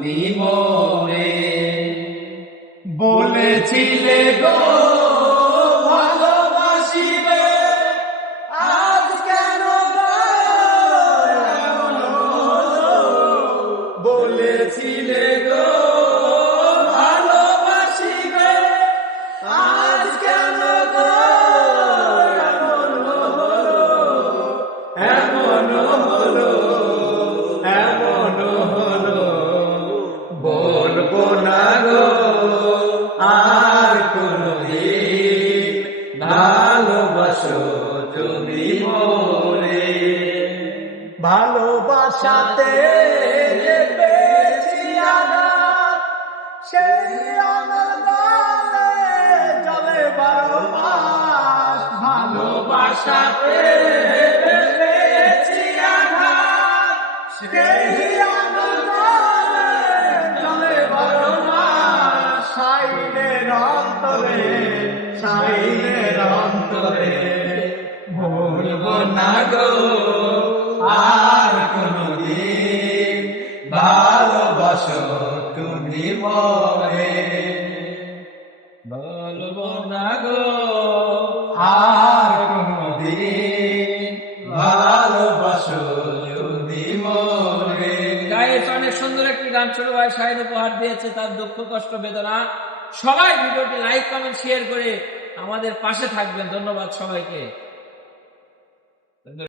তুমি মোরে বলেছিলে গো ভালোবাসিবে, আজ কেন গো এমন হলো? বলেছিলে গো ভালোবাসিবে, আজ কেন গো এমন হলো? এমন হলো, এমন হলো। বলবো না গো আর কোনদিন, ভালোবাসো তুমি মোরে। ভালোবাসাতে যে পেয়েছি আঘাত, সেই আঘাতে চলে 12 মাস। ভালোবাসাতে পেয়েছি আঘাত, সেই আঘাতে চলে 12 মাস। সাইনের অন্তরে, সাইনের অন্তরে ভুলবো না গো আর কোনদিন, ভালোবাসো তুমি মোরে। বলবো না গো আর কোনদিন, ভালোবাসো তুমি মোরে। গাইস, অনেক সুন্দর একটি গান ছোট ভাই শাহিদ উপহার দিয়েছে, তার দুঃখ কষ্ট বেদনা। সবাই ভিডিওটি লাইক কমেন্ট শেয়ার করে আমাদের পাশে থাকবেন। ধন্যবাদ সবাইকে।